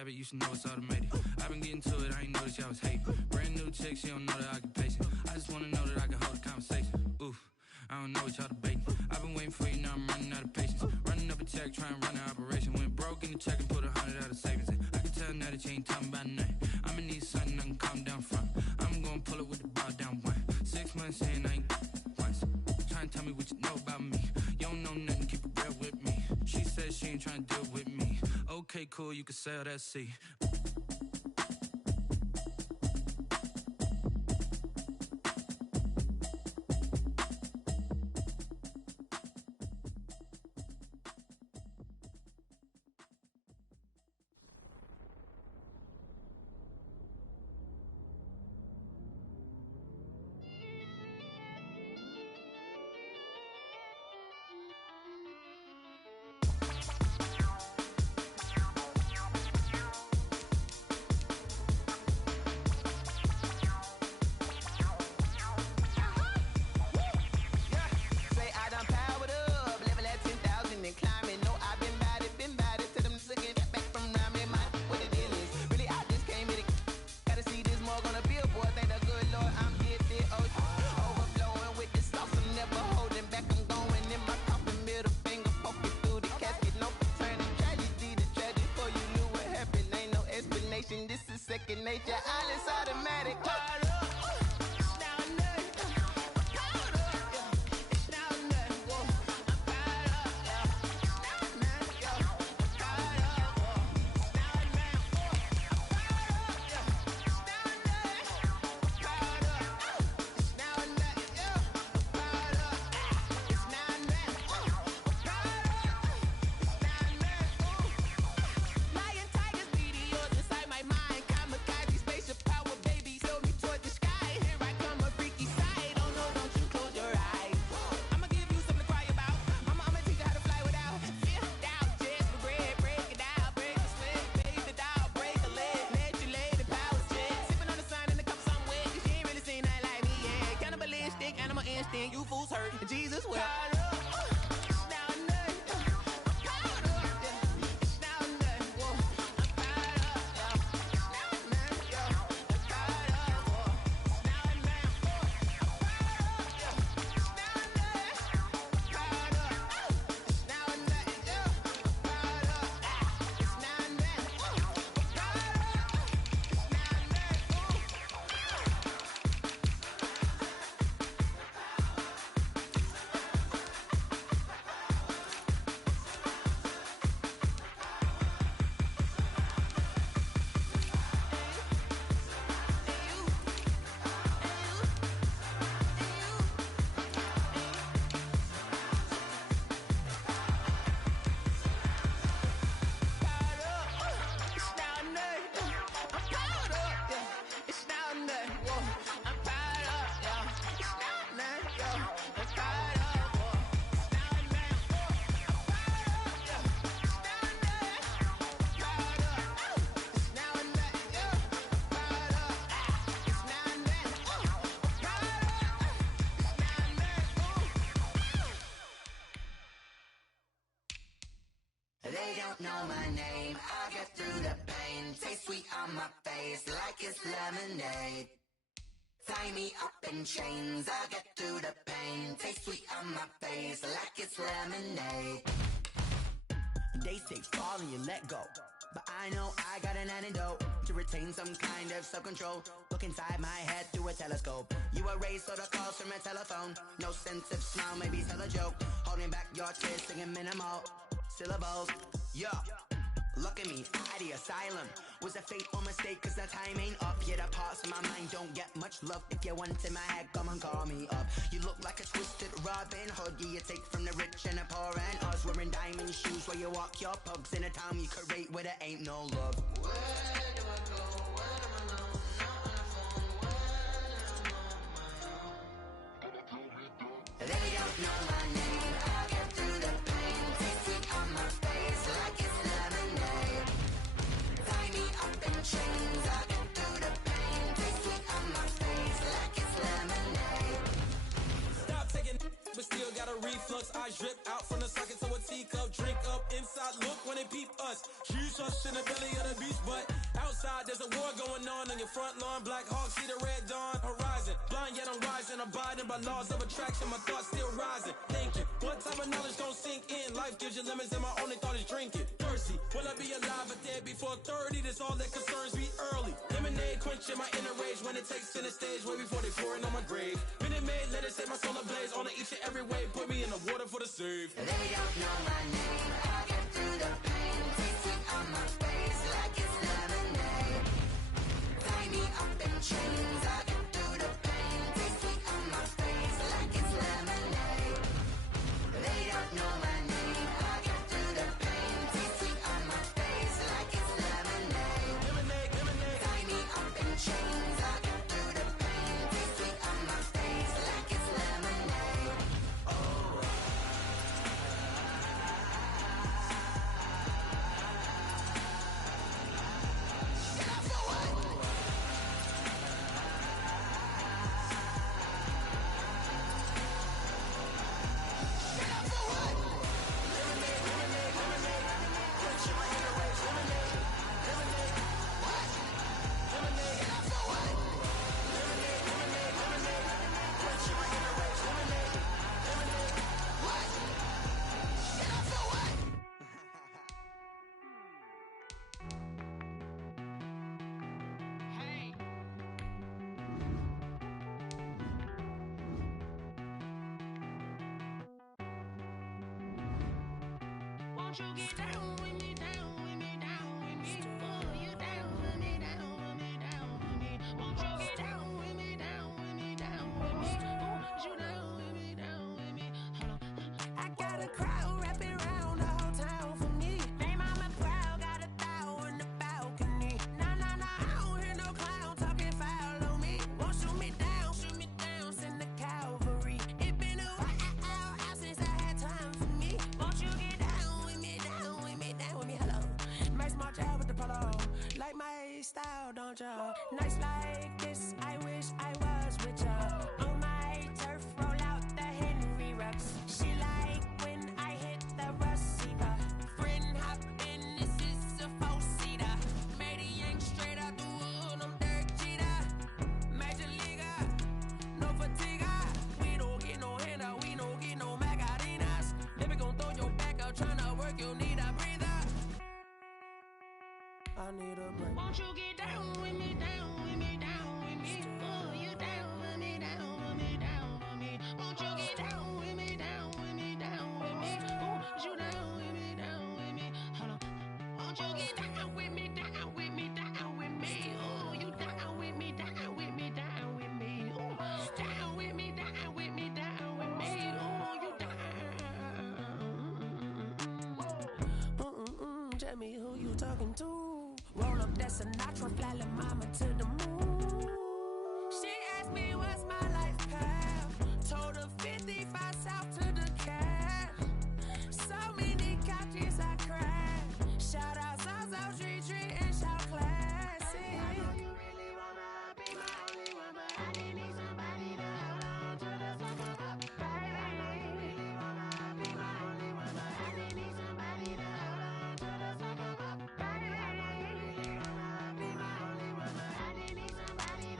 habit, you should know it's automated. I've been getting to it, I ain't noticed y'all was hating. Brand new chick, she don't know the occupation. I just wanna know that I can hold a conversation. Oof, I don't know what y'all debating. I've been waiting for you, now I'm running out of patience. Running up a check, trying to run an operation. Went broke in the check and put 100 out of savings in. I can tell now that you ain't talking about nothing. I'ma need something I can calm down from. I'm gonna pull it with the bar down one. 6 months in, I ain't once. Trying to tell me what you know about me. You don't know nothing, keep it real with me. She said she ain't trying to deal with me. Okay, cool, you can sell that seat. This is second nature, all is automatic. You fools hurt, Jesus will. They don't know my name, I get through the pain. Taste sweet on my face like it's lemonade. Tie me up in chains, I get through the pain. Taste sweet on my face like it's lemonade. They say fall and you let go, but I know I got an antidote to retain some kind of self-control. Look inside my head through a telescope. You erase all the calls from a telephone. No sense of smile, maybe tell a joke. Holding back your tears, singing minimal syllables. Yeah, look at me, at the asylum. Was a fate or mistake, cause the time ain't up. Yeah, the parts of my mind don't get much love. If you want in my head, come and call me up. You look like a twisted Robin Hood. Yeah, you take from the rich and the poor and us. Wearing diamond shoes where you walk your pugs. In a town you create where there ain't no love. Where do I go? Where am I alone? Not on the phone. When am I on my own? They don't know my name. I get through the pain. Taste sweet on my face like it's lemonade. Tie me up in chains. I get through the pain. Taste sweet on my face like it's lemonade. Stop taking, but still got a reflux. I drip out from the socket to a teacup. Drink up inside look when they peep us. She's us in the belly of the beast, but outside there's a war going on your front lawn. Black Hawk, see the red dawn horizon. Blind yet I'm rising, abiding by laws of attraction. My thoughts still rising, thinking. What type of knowledge gon' sink in? Life gives you lemons and my only thought is drinking. Thirsty, will I be alive or dead before 30? That's all that concerns me early. Lemonade quenching my inner rage when it takes center stage way before they pour it on my grave. Minute Maid, let it set my soul ablaze on each and every way. Put me in the water for the save. They don't know my name. I get through the pain. Taste sweet on my face like it's lemonade. Tie me up in chains. I get through the pain. Taste sweet on my face like it's lemonade. They don't know my name. I get through the pain. Taste sweet on my face like it's lemonade. Lemonade, lemonade. Tie me up in chains. I get through the pain. Taste sweet on my face like it's lemonade. Won't you get down with me, down with me, down with me? Oh, you down with me, down with me, down with me. Won't you get down with me, down with me, down with me? Oh, you down with me, down with me? Hold on. I got a crowd wrapping around the whole town for me. They mama proud, got 1,000 in the balcony. Nah, nah, nah, I don't hear no clown talking foul on me. Won't shoot me down, send the cavalry. It been a while since I had time for me. Won't you get down with me, down with me, down with me? Hello. Nice small job with the polo. Like my style, don't ya? Nice like this, I wish I was with ya. On my turf, roll out the Henry Rux. She like when I hit the receiver. Friend hop in, this is a four-seater. Made a yank straight out the wood, I'm Derek Jeter. Major leaguer, no fatigue. We don't get no handout, we don't get no Macarinas. Baby gon' throw your back out, tryna work, you need a breather. I need a break. Won't you get down with me, down with me, down with me? Oh, you down with me, down with me, down with me? Won't you get down with me, down with me, down with me? Oh, you down with me, down with me? Hold on. Won't you get down with me, down with me, down with me? Oh, you down with me, down with me, down with me? Oh, down with me, down with me, down with me? Oh, you down. Tell me who you talking to. Roll up that Sinatra, fly la mama to the moon. She asked me what's my life path. Told her 55 south to the cat. So many couches I cried. Shout out Zazo, Tree, and shout classic. I know you really wanna be my only one, but I didn't need somebody to hold on to the summer up. Baby, I know you really wanna be my only one, but I didn't need somebody to hold on to the summer up. Baby, I know you really wanna be my only one, but I didn't need somebody to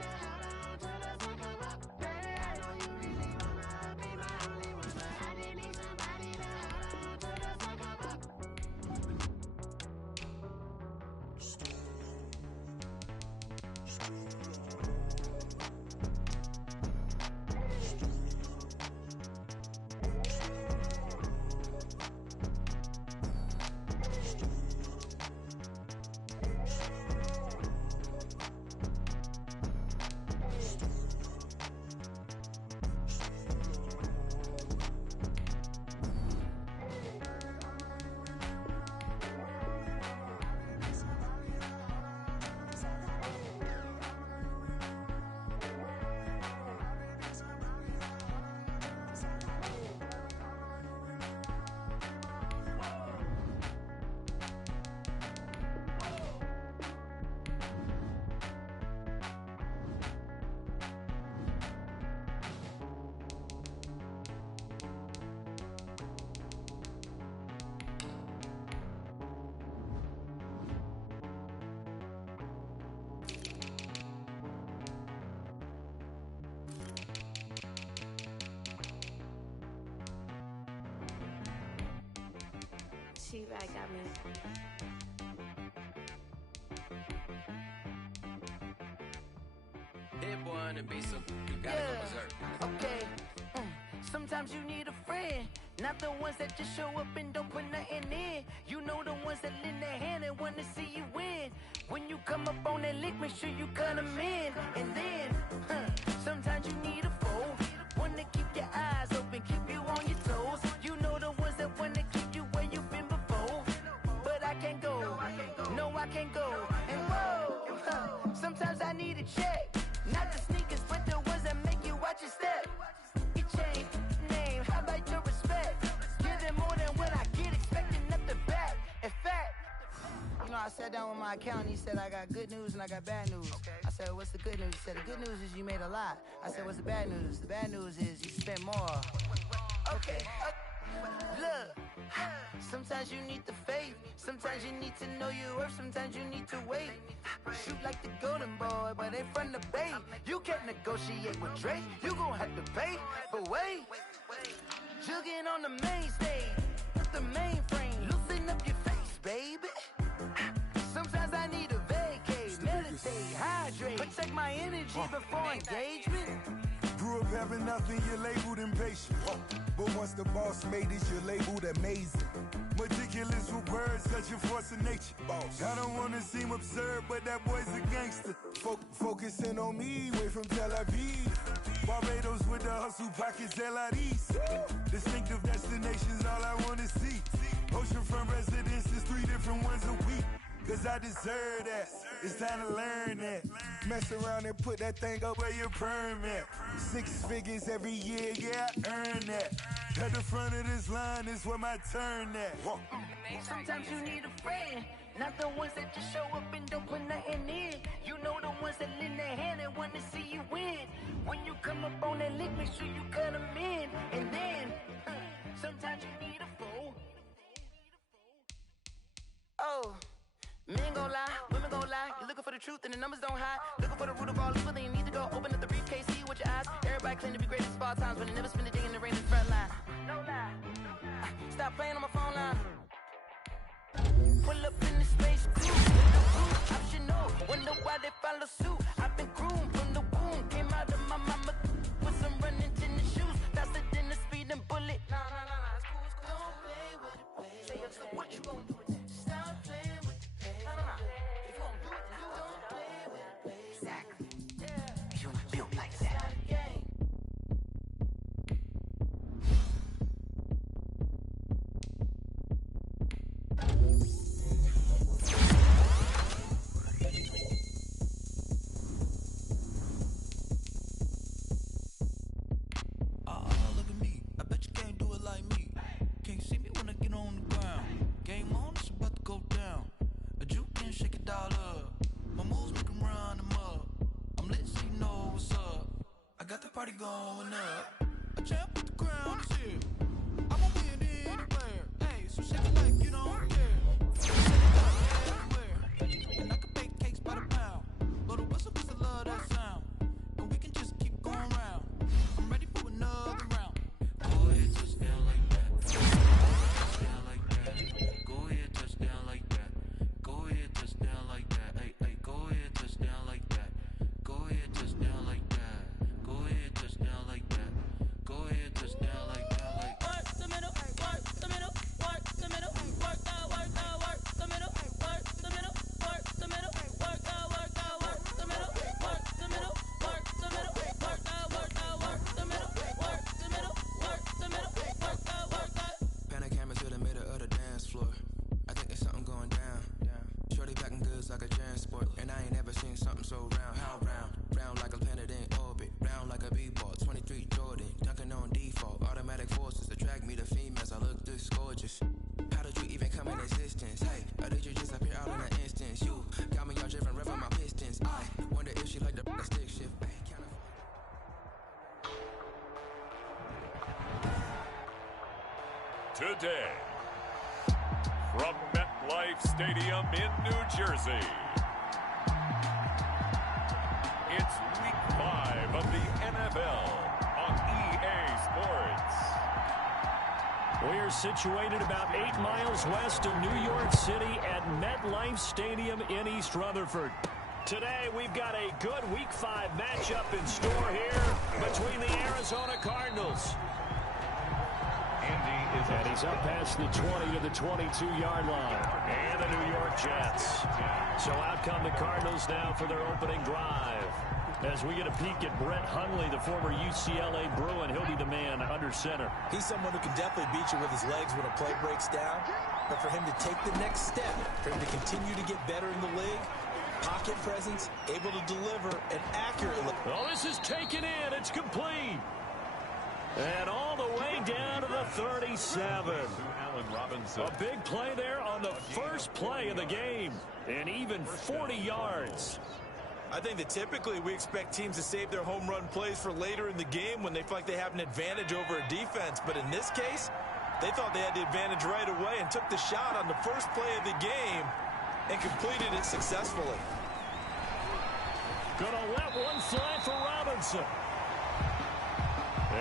T.S.K got me. Hit boy on the beat, so you gotta go berserk. Okay. Sometimes you need a friend, not the ones that just show up and don't put nothing in. You know the ones that lend their hand and want to see you win. When you come up on that lick, make sure you cut them in. And then, sometimes you need a foe, one to keep your eyes open, keep you on your toes. You know the ones that want to keep you where you've been before. But I can't go, no I can't go. And whoa, sometimes I need a check, not the sneakers, but the ones that make you watch your step. Your chain, name, how about your respect? Give them more than what I get, expecting nothing back. In fact, you know, I sat down with my accountant, he said I got good news and I got bad news. I said, what's the good news? He said, the good news is you made a lot. I said, what's the bad news? The bad news is you spent more. Okay, look, sometimes you need the faith, sometimes you need to know your worth, sometimes you need to wait. Shoot like the golden boy, but they from the bay. You can't negotiate with Drake, you gon' have to pay. But wait, jugging on the main stage, with the mainframe, loosen up your face, baby. Sometimes I need a vacate, meditate, hydrate, protect my energy before engagement. Grew up having nothing, you're labeled impatient. But once the boss made it, you're labeled amazing. Meticulous with words, such a force of nature. I don't wanna seem absurd, but that boy's a gangster. Focusing on me, way from Tel Aviv. Barbados with the hustle pockets, LIDs. Distinctive destinations, all I wanna see. Oceanfront residences, 3 different ones a week. Cause I deserve that, it's time to learn that. Mess around and put that thing up where your permit. 6 figures every year, yeah, I earn that. At the front of this line is where my turn at. Sometimes you need a friend, not the ones that just show up and don't put nothing in. You know the ones that lend their hand and want to see you win. When you come up on that lick, make sure you cut them in. And then, sometimes you need a foe. Oh. Men gon' lie, women gon' lie. You're looking for the truth and the numbers don't hide. Looking for the root of all evil, then you need to go open up the briefcase, see with your eyes. Everybody claim to be greatest of all times, but they never spend a day in the rain in the front line. No lie. Stop playing on my phone line. Pull up in the space crew with the roof optional. Wonder why they follow suit. I've been groomed from the womb. Came out of my mama with some running tennis shoes. Faster than the speeding bullet. Nah, it's cool, it's cool. Don't play with it, play. Say up, so what you gon' do with it? Stop playing with it. If you gon' do it, then you don't play with it. Exactly. Yeah. You built like that. Look at me. I bet you can't do it like me. Can't see me when I get on the ground. Game on, it's about to go down. A juke and shake it all up. My moves make 'em run them up. I'm lit so you know what's up. I got the party going up. A champ with the crown is here. I won't be in anywhere. Hey, so shake it like you don't care. Shake it up everywhere. And I can bake cakes by the pound. Blow the whistle 'cause I love that sound. And we can just keep going round. I'm ready for another round. Go ahead, touchdown like that. Touchdown like that. Go ahead, touchdown like that. Go ahead, touchdown like that. Hey, go ahead, touchdown like that. Go ahead, touchdown like that. Go ahead, touchdown like that. Go ahead, touchdown like that. Like work the middle, work the middle, work the middle, work the middle, work the middle, work the middle, work the middle, work the middle, work the middle, work the middle, work the middle, work the middle, work the. Pan a camera to the middle of the dance floor. I think there's something going down. Shorty packing goods like a transport, and I ain't never seen something so round. How round? Round like a planet in orbit, round like a b-ball. 23 Jordan, dunking on default. Automatic forces attract me to females. I look this gorgeous. How did you even come in existence? Hey, or did you just appear out in an instance? You got me all driven, revving my pistons. I wonder if she like the stick shift. Hey, Today, from MetLife Stadium in New Jersey, it's Week 5 of the NFL on EA Sports. We're situated about 8 miles west of New York City at MetLife Stadium in East Rutherford. Today, we've got a good Week 5 matchup in store here between the Arizona Cardinals. And he's up past the 20 to the 22-yard line. And the New York Jets. So out come the Cardinals now for their opening drive. As we get a peek at Brett Hundley, the former UCLA Bruin, he'll be the man under center. He's someone who can definitely beat you with his legs when a play breaks down. But for him to take the next step, for him to continue to get better in the league, pocket presence, able to deliver, and accurately. Oh, this is taken in. It's complete. And all the way down to the 37. A big play there on the first play of the game. And even 40 yards. I think that typically we expect teams to save their home run plays for later in the game when they feel like they have an advantage over a defense. But in this case, they thought they had the advantage right away and took the shot on the first play of the game and completed it successfully. Gonna let one fly for Robinson.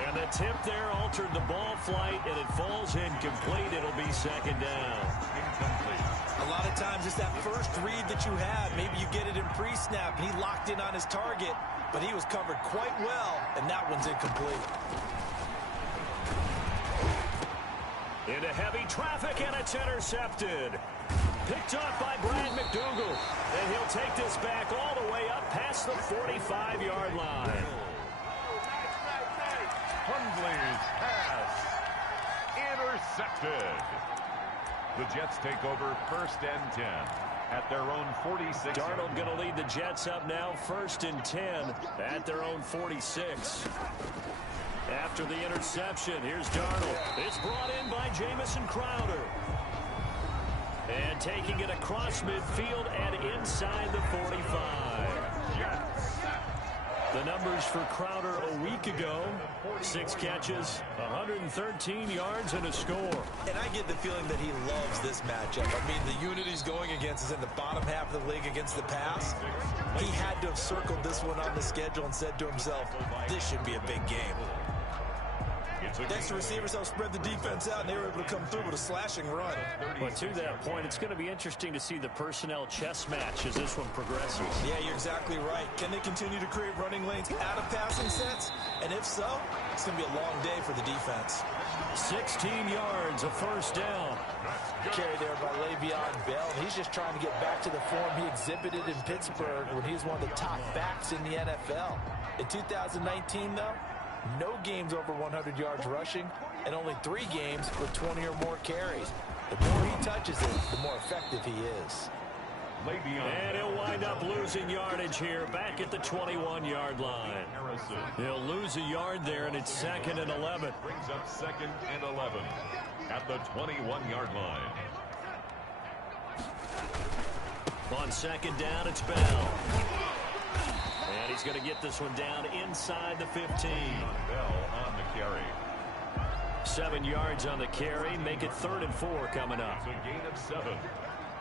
And the tip there altered the ball flight, and it falls incomplete. It'll be second down. A lot of times it's that first read that you have. Maybe you get it in pre-snap, and he locked in on his target, but he was covered quite well, and that one's incomplete. Into heavy traffic, and it's intercepted. Picked up by Brad McDougal, and he'll take this back all the way up past the 45-yard line. Hundley's pass intercepted. The Jets take over 1st and 10 at their own 46. Darnold going to lead the Jets up now, 1st and 10 at their own 46. After the interception, here's Darnold. It's brought in by Jamison Crowder. And taking it across midfield and inside the 45. Jets. The numbers for Crowder a week ago: 6 catches, 113 yards, and a score. And I get the feeling that he loves this matchup. I mean, the unit he's going against is in the bottom half of the league against the pass. He had to have circled this one on the schedule and said to himself, this should be a big game. Next, the receivers help spread the defense out, and they were able to come through with a slashing run. But to that point, it's going to be interesting to see the personnel chess match as this one progresses. Yeah, you're exactly right. Can they continue to create running lanes out of passing sets? And if so, it's going to be a long day for the defense. 16 yards, a first down. Carry there by Le'Veon Bell. He's just trying to get back to the form he exhibited in Pittsburgh when he was one of the top backs in the NFL. In 2019, though, no games over 100 yards rushing, and only 3 games with 20 or more carries. The more he touches it, the more effective he is. And he'll wind up losing yardage here, back at the 21-yard line. He'll lose a yard there, and it's 2nd and 11. Brings up 2nd and 11 at the 21-yard line. On 2nd down, it's Bell. And he's going to get this one down inside the 15. Bell on the carry. 7 yards on the carry. Make it 3rd and 4 coming up. It's a gain of 7.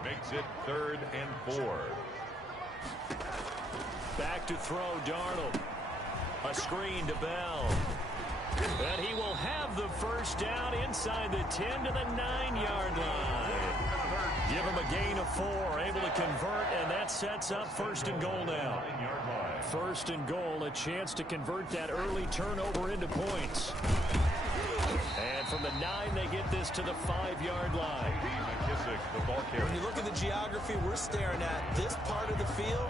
Makes it 3rd and 4. Back to throw, Darnold. A screen to Bell. And he will have the first down inside the 10 to the 9-yard line. Give him a gain of 4, able to convert, and that sets up 1st and goal now. 1st and goal, a chance to convert that early turnover into points. And from the 9, they get this to the 5-yard line. When you look at the geography we're staring at, this part of the field,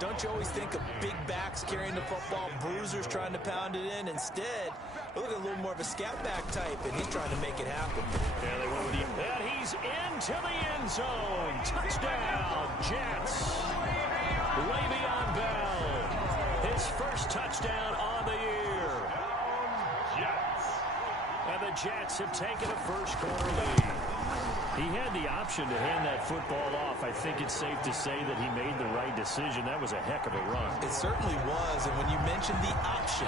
don't you always think of big backs carrying the football, bruisers trying to pound it in? Instead, look at a little more of a scat back type, and he's trying to make it happen. Yeah, they went with him. And he's into the end zone. Touchdown, Jets. Le'Veon Bell, his first touchdown on the year. Jets. And the Jets have taken a first-quarter lead. He had the option to hand that football off. I think it's safe to say that he made the right decision. That was a heck of a run. It certainly was, and when you mentioned the option,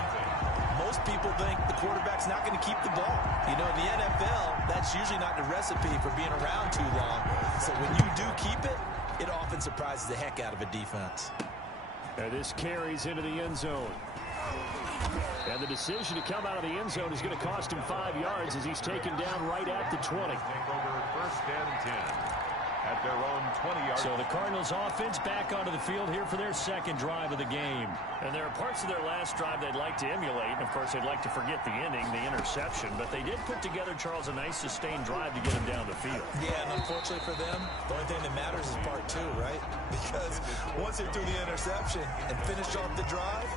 most people think the quarterback's not going to keep the ball. You know, in the NFL, that's usually not the recipe for being around too long. So when you do keep it, it often surprises the heck out of a defense. And this carries into the end zone. And the decision to come out of the end zone is going to cost him 5 yards as he's taken down right at the 20. Take over 1st and 10 at their own 20-yard. So the Cardinals offense back onto the field here for their second drive of the game. And there are parts of their last drive they'd like to emulate. And of course, they'd like to forget the ending, the interception. But they did put together, Charles, a nice sustained drive to get him down the field. Yeah, and unfortunately for them, the only thing that matters is part 2, right? Because once they threw the interception and finished off the drive,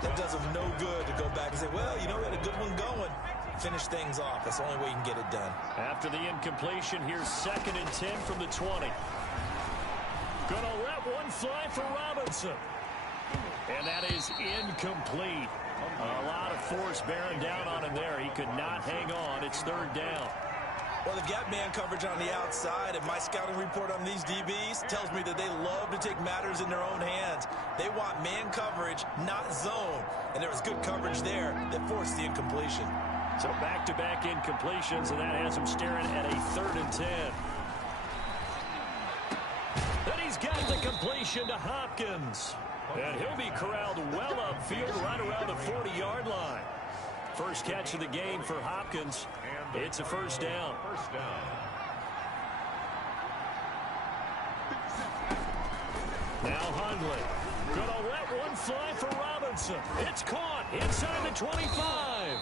that does them no good to go back and say, well, you know, we had a good one going. Finish things off. That's the only way you can get it done. After the incompletion, here's 2nd and 10 from the 20. Gonna let one fly for Robinson. And that is incomplete. A lot of force bearing down on him there. He could not hang on. It's 3rd down. Well, they've got man coverage on the outside, and my scouting report on these DBs tells me that they love to take matters in their own hands. They want man coverage, not zone. And there was good coverage there that forced the incompletion. So back-to-back incompletions, and that has him staring at a 3rd and 10. Then he's got the completion to Hopkins. And he'll be corralled well upfield right around the 40-yard line. First catch of the game for Hopkins. It's a 1st down. Now Hundley. Gonna let one fly for Robinson. It's caught inside the 25.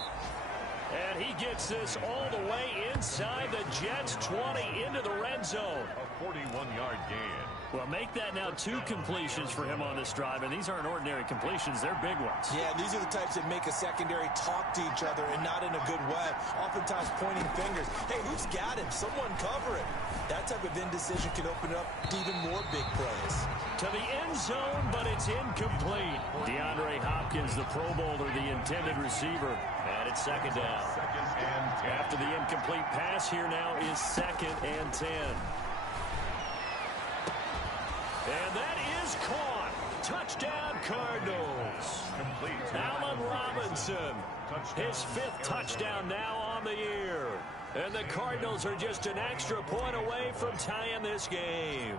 And he gets this all the way inside the Jets' 20 into the red zone. A 41-yard gain. Well, make that now 2 completions for him on this drive, and these aren't ordinary completions. They're big ones. Yeah, these are the types that make a secondary talk to each other and not in a good way. Oftentimes pointing fingers. Hey, who's got him? Someone cover it. That type of indecision can open up to even more big plays. To the end zone, but it's incomplete. DeAndre Hopkins, the Pro Bowler, the intended receiver. And it's 2nd down. After the incomplete pass, here now is 2nd and 10. And that is caught. Touchdown, Cardinals. Allen Robinson, his 5th touchdown now on the year. And the Cardinals are just an extra point away from tying this game.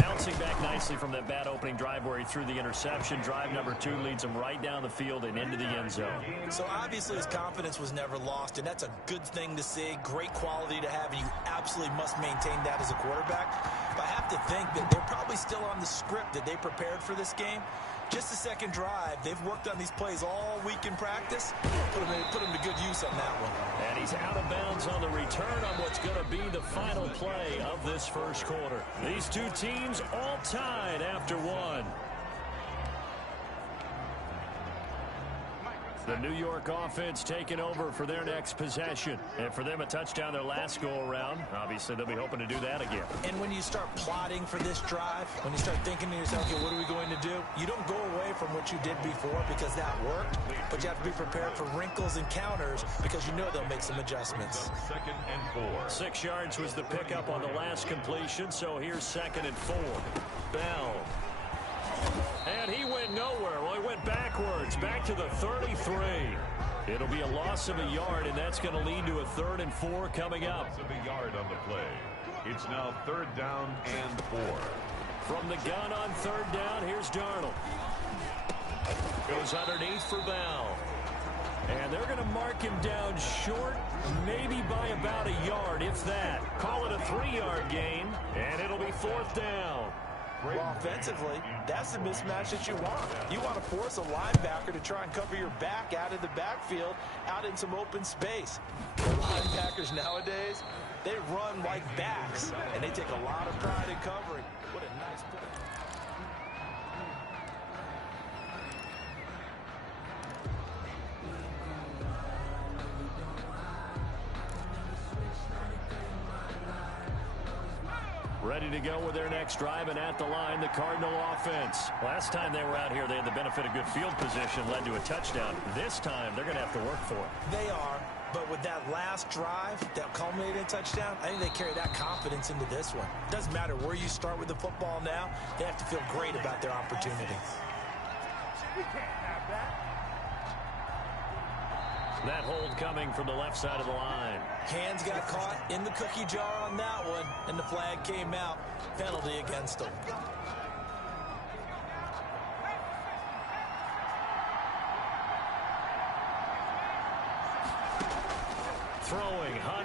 Bouncing back nicely from that bad opening drive where he threw the interception. Drive number 2 leads him right down the field and into the end zone. So obviously his confidence was never lost, and that's a good thing to see. Great quality to have, and you absolutely must maintain that as a quarterback. But I have to think that they're probably still on the script that they prepared for this game. Just the 2nd drive. They've worked on these plays all week in practice. Put him to good use on that one. And he's out of bounds on the return on what's going to be the final play of this 1st quarter. These 2 teams all tied after 1. The New York offense taking over for their next possession. And for them, a touchdown their last go-around. Obviously, they'll be hoping to do that again. And when you start plotting for this drive, when you start thinking to yourself, okay, what are we going to do? You don't go away from what you did before because that worked, but you have to be prepared for wrinkles and counters because you know they'll make some adjustments. 2nd and 4. 6 yards was the pickup on the last completion, so here's 2nd and 4. Bell. And he went nowhere. Well, he went backwards, back to the 33. It'll be a loss of a yard, and that's going to lead to a 3rd and 4 coming up. Loss of a yard on the play. It's now 3rd down and 4. From the gun on 3rd down, here's Darnold. Goes underneath for Bell. And they're going to mark him down short, maybe by about a yard, if that. Call it a 3-yard gain, and it'll be 4th down. Well, offensively, that's the mismatch that you want. You want to force a linebacker to try and cover your back out of the backfield, out in some open space. The linebackers nowadays, they run like backs, and they take a lot of pride in covering. What a nice play. Ready to go with their next drive, and at the line, the Cardinal offense. Last time they were out here, they had the benefit of good field position, led to a touchdown. This time, they're going to have to work for it. They are, but with that last drive that culminated in a touchdown, I think they carry that confidence into this one. Doesn't matter where you start with the football now, they have to feel great about their opportunity. We can't have that. That hold coming from the left side of the line. Hands got caught in the cookie jar on that one, and the flag came out. Penalty against them.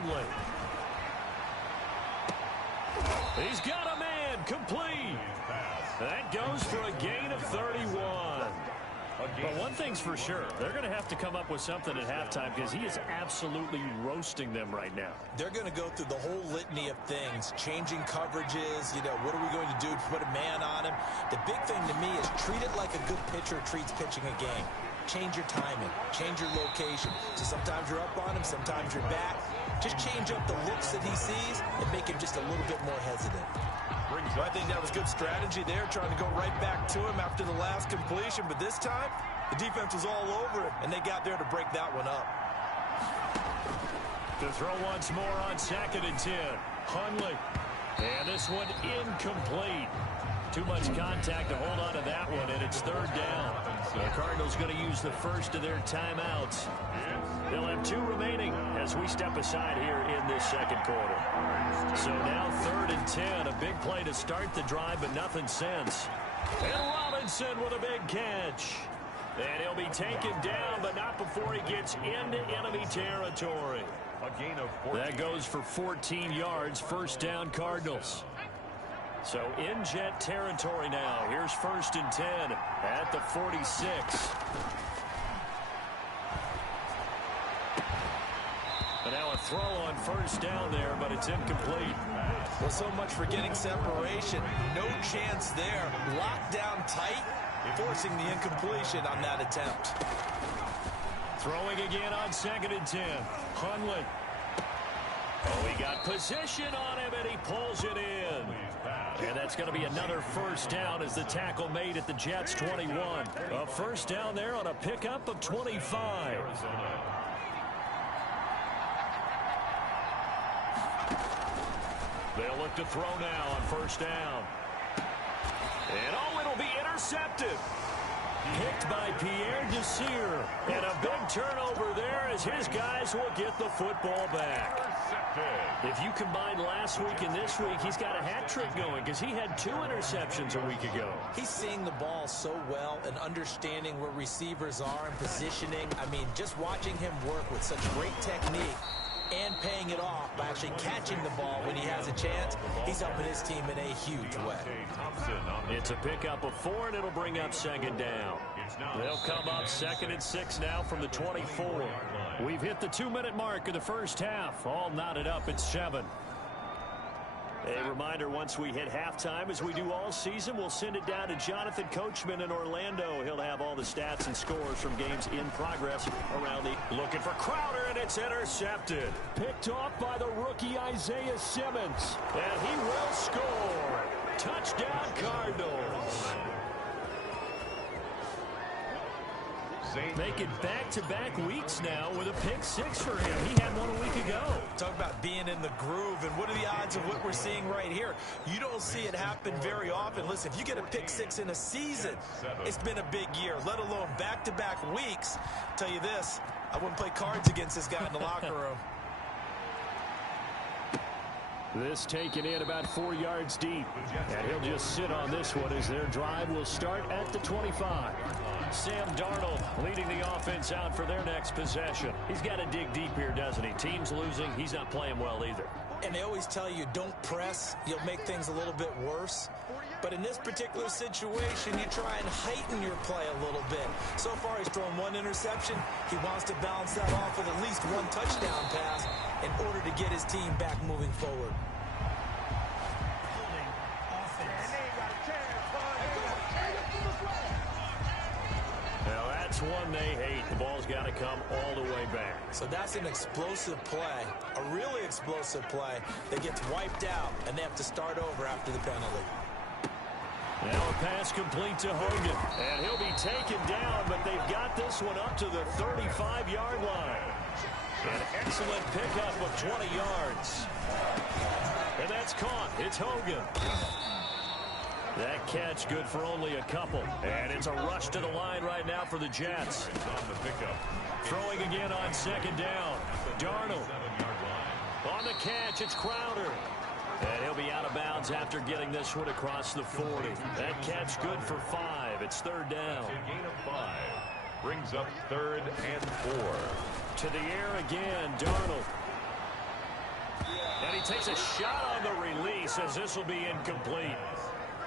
Hundley. He's got a man, complete. That goes for a gain of 31. But one thing's for sure, they're going to have to come up with something at halftime because he is absolutely roasting them right now. They're going to go through the whole litany of things, changing coverages, what are we going to do to put a man on him? The big thing to me is treat it like a good pitcher treats pitching a game. Change your timing, change your location. So sometimes you're up on him, sometimes you're back. Just change up the looks that he sees and make him just a little bit more hesitant. I think that was good strategy there, trying to go right back to him after the last completion. But this time, the defense was all over it, and they got there to break that one up. To throw once more on 2nd and 10. Hundley. And this one incomplete. Too much contact to hold on to that one, and it's 3rd down. The Cardinals going to use the first of their timeouts. They'll have 2 remaining as we step aside here in this 2nd quarter. So now 3rd and 10. A big play to start the drive, but nothing since. And Robinson with a big catch. And he'll be taken down, but not before he gets into enemy territory. A gain of 14. That goes for 14 yards. 1st down, Cardinals. So in Jet territory now. Here's 1st and 10 at the 46. And now a throw on 1st down there, but it's incomplete. Well, so much for getting separation. No chance there. Locked down tight, forcing the incompletion on that attempt. Throwing again on 2nd and 10. Hundley. Oh, he got position on him, and he pulls it in. And that's going to be another 1st down as the tackle made at the Jets' 21. A 1st down there on a pickup of 25. They'll look to throw now on 1st down. And oh, it'll be intercepted. Picked by Pierre Desir. And a big turnover there as his guys will get the football back. If you combine last week and this week, he's got a hat trick going because he had 2 interceptions a week ago. He's seeing the ball so well and understanding where receivers are and positioning. I mean, just watching him work with such great technique and paying it off by actually catching the ball when he has a chance, he's helping his team in a huge way. It's a pickup of 4, and it'll bring up 2nd down. They'll come up 2nd and 6 now from the 24. We've hit the 2-minute mark of the 1st half. All knotted up at 7. A reminder, once we hit halftime, as we do all season, we'll send it down to Jonathan Coachman in Orlando. He'll have all the stats and scores from games in progress around the... Looking for Crowder, and it's intercepted. Picked off by the rookie Isaiah Simmons. And he will score. Touchdown, Cardinals. Making back-to-back weeks now with a pick 6 for him. He had one a week ago. Talk about being in the groove, and what are the odds of what we're seeing right here? You don't see it happen very often. Listen, if you get a pick 6 in a season, it's been a big year, let alone back-to-back weeks. I'll tell you this, I wouldn't play cards against this guy in the locker room. This taken in about 4 yards deep. And he'll just sit on this one as their drive will start at the 25. Sam Darnold leading the offense out for their next possession. He's got to dig deep here, doesn't he? Team's losing. He's not playing well either. And they always tell you, don't press. You'll make things a little bit worse. But in this particular situation, you try and heighten your play a little bit. So far, he's thrown 1 interception. He wants to balance that off with at least 1 touchdown pass in order to get his team back moving forward. Now, that's one they hate. The ball's got to come all the way back. So that's an explosive play, a really explosive play that gets wiped out, and they have to start over after the penalty. Now a pass complete to Hogan, and he'll be taken down, but they've got this one up to the 35-yard line. An excellent pickup of 20 yards. And that's caught. It's Hogan. That catch good for only a couple. And it's a rush to the line right now for the Jets. Throwing again on 2nd down. Darnold. On the catch, it's Crowder. And he'll be out of bounds after getting this one across the 40. That catch good for 5. It's 3rd down. A gain of 5. Brings up 3rd and 4. To the air again, Darnold. he takes a shot on the release as this will be incomplete.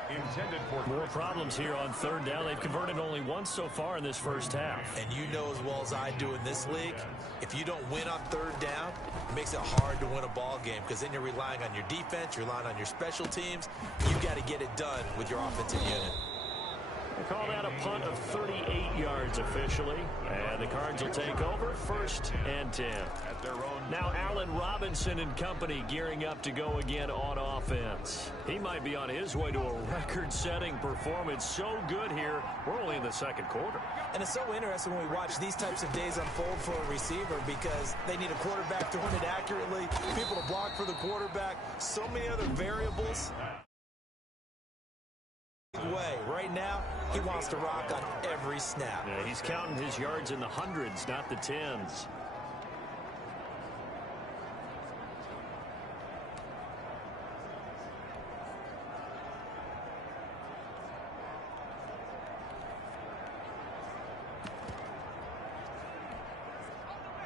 Intended for more problems here on third down. They've converted only once so far in this first half. And you know as well as I do in this league, if you don't win on third down, it makes it hard to win a ball game because then you're relying on your defense, you're relying on your special teams. You got to get it done with your offensive unit. They call that a punt of 38 yards officially. And the Cards will take over 1st and 10. At their own. Now Allen Robinson and company gearing up to go again on offense. He might be on his way to a record-setting performance. So good here. We're only in the second quarter. And it's so interesting when we watch these types of days unfold for a receiver because they need a quarterback throwing it accurately, people to block for the quarterback, so many other variables. Right now, he wants to rock on every snap. Yeah, he's counting his yards in the hundreds, not the tens.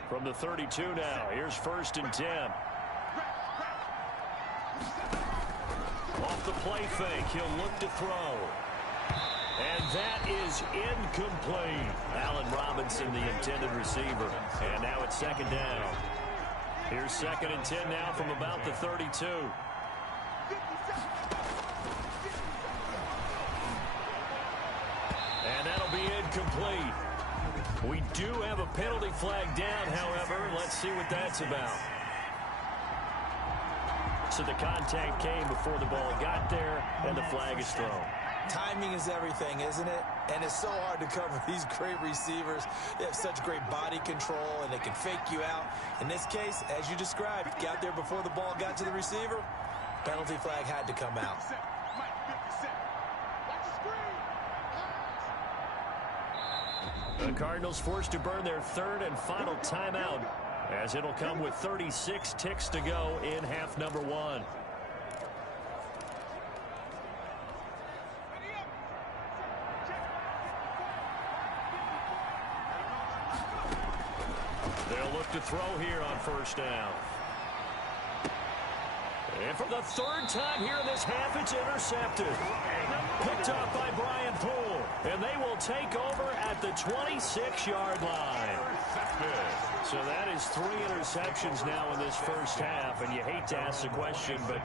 From the 32 now, here's 1st and 10. Off the play fake, he'll look to throw. And that is incomplete. Allen Robinson, the intended receiver. And now it's 2nd down. Here's 2nd and 10 now from about the 32. And that'll be incomplete. We do have a penalty flag down, however. Let's see what that's about. So the contact came before the ball got there, and the flag is thrown. Timing is everything, isn't it? And it's so hard to cover these great receivers. They have such great body control, and they can fake you out. In this case, as you described, got there before the ball got to the receiver. Penalty flag had to come out. The Cardinals forced to burn their 3rd and final timeout, as it'll come with 36 ticks to go in half number 1. They'll look to throw here on 1st down. And for the 3rd time here in this half, it's intercepted. Picked up by Brian Poole. And they will take over at the 26-yard line. So that is 3 interceptions now in this first half. And you hate to ask the question, but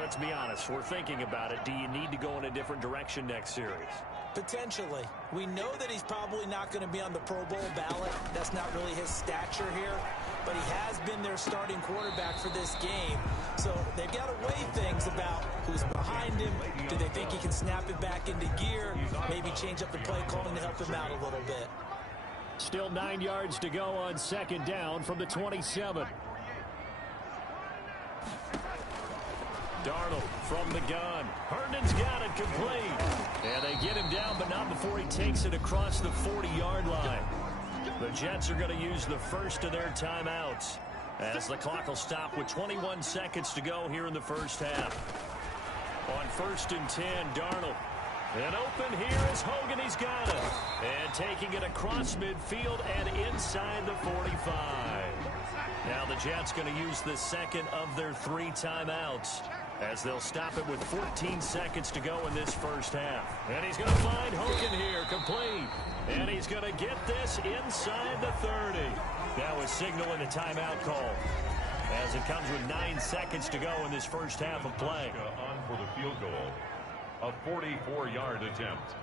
let's be honest. We're thinking about it. Do you need to go in a different direction next series? Potentially. We know that he's probably not going to be on the Pro Bowl ballot. That's not really his stature here. But he has been their starting quarterback for this game. So they've got to weigh things about who's behind him. Do they think he can snap it back into gear? Maybe change up the play calling to help him out a little bit. Still 9 yards to go on 2nd down from the 27. Darnold from the gun. Herndon's got it complete. And they get him down, but not before he takes it across the 40-yard line. The Jets are going to use the first of their timeouts as the clock will stop with 21 seconds to go here in the first half. On 1st and 10, Darnold. And open here is Hogan. He's got it. And taking it across midfield and inside the 45. Now the Jets going to use the 2nd of their 3 timeouts as they'll stop it with 14 seconds to go in this first half. And he's going to find Hogan here, complete. And he's going to get this inside the 30. Now a signal and a timeout call as it comes with 9 seconds to go in this first half of play. On for the field goal. A 44-yard attempt.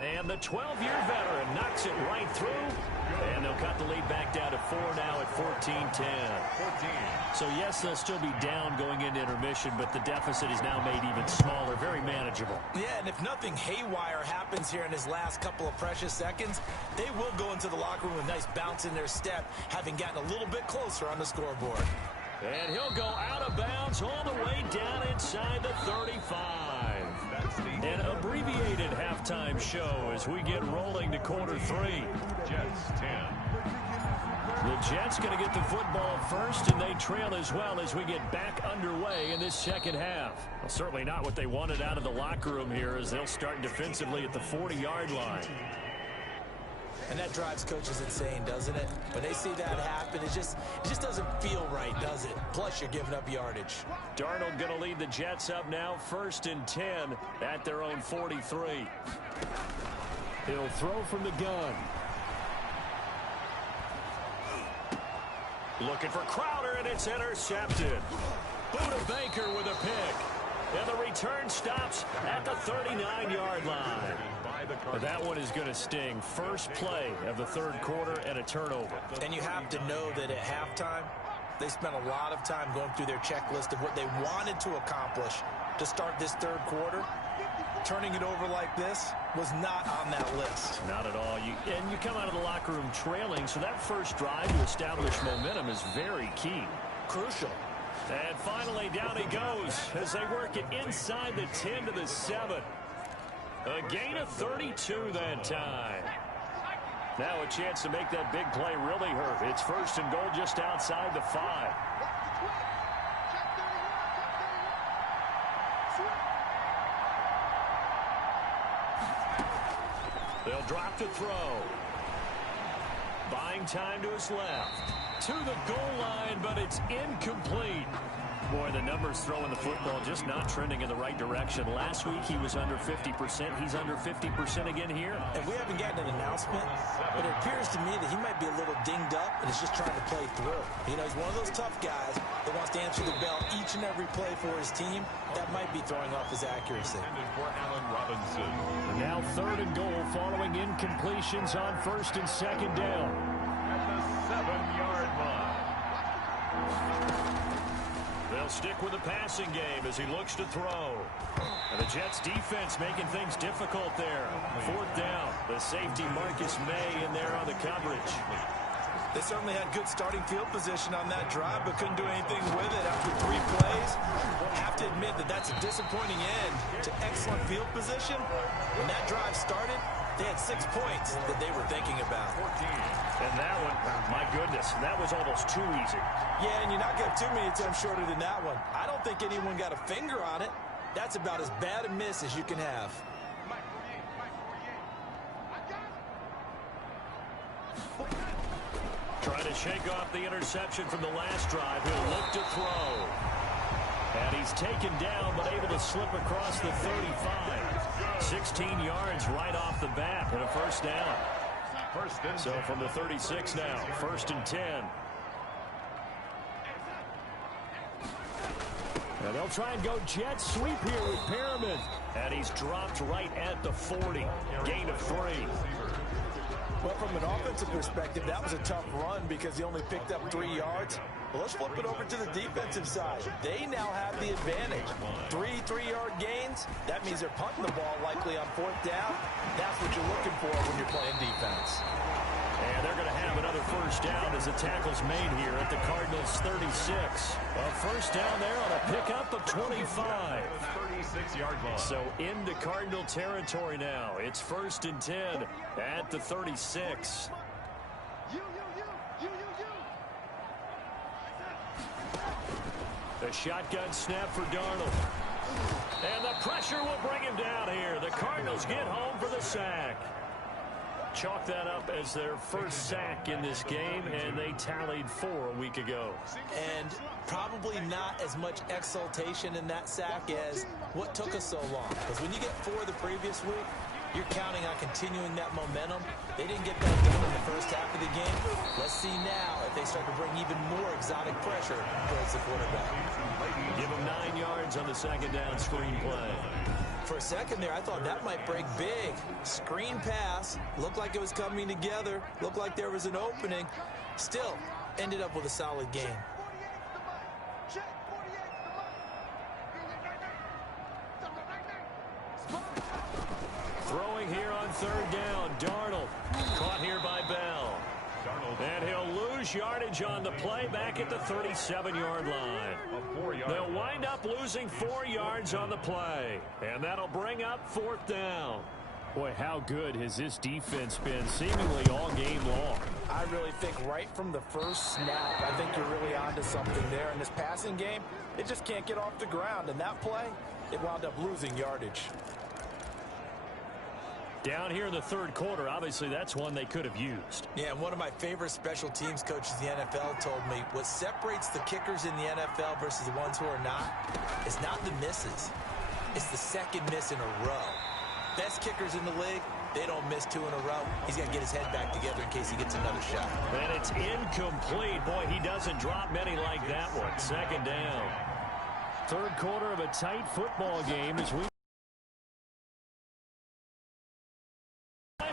And the 12-year veteran knocks it right through. And they'll cut the lead back down to 4 now at 14-10. So, yes, they'll still be down going into intermission, but the deficit is now made even smaller, very manageable. Yeah, and if nothing haywire happens here in his last couple of precious seconds, they will go into the locker room with a nice bounce in their step, having gotten a little bit closer on the scoreboard. And he'll go out of bounds all the way down inside the 35. An abbreviated halftime show as we get rolling to quarter 3. Jets 10. The Jets going to get the football first, and they trail as well as we get back underway in this second half. Well, certainly not what they wanted out of the locker room here as they'll start defensively at the 40-yard line. And that drives coaches insane, doesn't it? When they see that happen, it just doesn't feel right, does it? Plus, you're giving up yardage. Darnold going to lead the Jets up now, 1st and 10 at their own 43. He'll throw from the gun. Looking for Crowder, and it's intercepted. Buda Baker with a pick. And the return stops at the 39-yard line. That one is going to sting. First play of the 3rd quarter and a turnover. And you have to know that at halftime, they spent a lot of time going through their checklist of what they wanted to accomplish to start this 3rd quarter. Turning it over like this was not on that list. Not at all. And you come out of the locker room trailing, so that first drive to establish momentum is very key. Crucial. And finally, down he goes as they work it inside the 10 to the 7. A gain of 32 that time. Now a chance to make that big play really hurt. It's 1st and goal just outside the 5. They'll drop to throw. Buying time to his left. To the goal line, but it's incomplete. Boy, the numbers throwing the football just not trending in the right direction. Last week, he was under 50%. He's under 50% again here. And we haven't gotten an announcement, but it appears to me that he might be a little dinged up and is just trying to play through. You know, he's one of those tough guys that wants to answer the bell each and every play for his team. That might be throwing off his accuracy. Now 3rd and goal following incompletions on 1st and 2nd down. At the 7-yard line. They'll stick with the passing game as he looks to throw. And the Jets defense making things difficult there. 4th down. The safety Marcus May in there on the coverage. They certainly had good starting field position on that drive, but couldn't do anything with it after 3 plays. I have to admit that that's a disappointing end to excellent field position. When that drive started, they had 6 points that they were thinking about. And that one, my goodness, that was almost too easy. Yeah, and you're not going to have too many attempts shorter than that one. I don't think anyone got a finger on it. That's about as bad a miss as you can have. Trying to shake off the interception from the last drive. He'll look to throw. And he's taken down, but able to slip across the 35. 16 yards right off the bat and a 1st down. So from the 36 now, 1st and 10. And they'll try and go jet sweep here with Perriman. And he's dropped right at the 40. Gain of 3. Well, from an offensive perspective, that was a tough run because he only picked up 3 yards. Well, let's flip it over to the defensive side. They now have the advantage. 3 3-yard gains. That means they're punting the ball likely on 4th down. That's what you're looking for when you're playing defense. And they're going to have another 1st down as the tackle's made here at the Cardinals' 36. A 1st down there on a pickup of 25. 36-yard line. So into Cardinal territory now. It's 1st and 10 at the 36. The shotgun snap for Darnold. And the pressure will bring him down here. The Cardinals get home for the sack. Chalk that up as their first sack in this game, and they tallied 4 a week ago. And probably not as much exultation in that sack as what took us so long. Because when you get 4 the previous week, you're counting on continuing that momentum. They didn't get that done in the first half of the game. Let's see now if they start to bring even more exotic pressure towards the quarterback. Give him 9 yards on the 2nd down screen play. For a second there, I thought that might break big. Screen pass. Looked like it was coming together. Looked like there was an opening. Still, ended up with a solid game. Throwing here on 3rd down. Darnold caught here by Bell. And he'll lose yardage on the play back at the 37-yard line. They'll wind up losing 4 yards on the play. And that'll bring up 4th down. Boy, how good has this defense been seemingly all game long? I really think right from the first snap, I think you're really onto something there. In this passing game, it just can't get off the ground. And that play, it wound up losing yardage. Down here in the third quarter, obviously that's one they could have used. Yeah, one of my favorite special teams coaches in the NFL told me what separates the kickers in the NFL versus the ones who are not is not the misses. It's the second miss in a row. Best kickers in the league, they don't miss 2 in a row. He's got to get his head back together in case he gets another shot. And it's incomplete. Boy, he doesn't drop many like that one. Second down. Third quarter of a tight football game as we...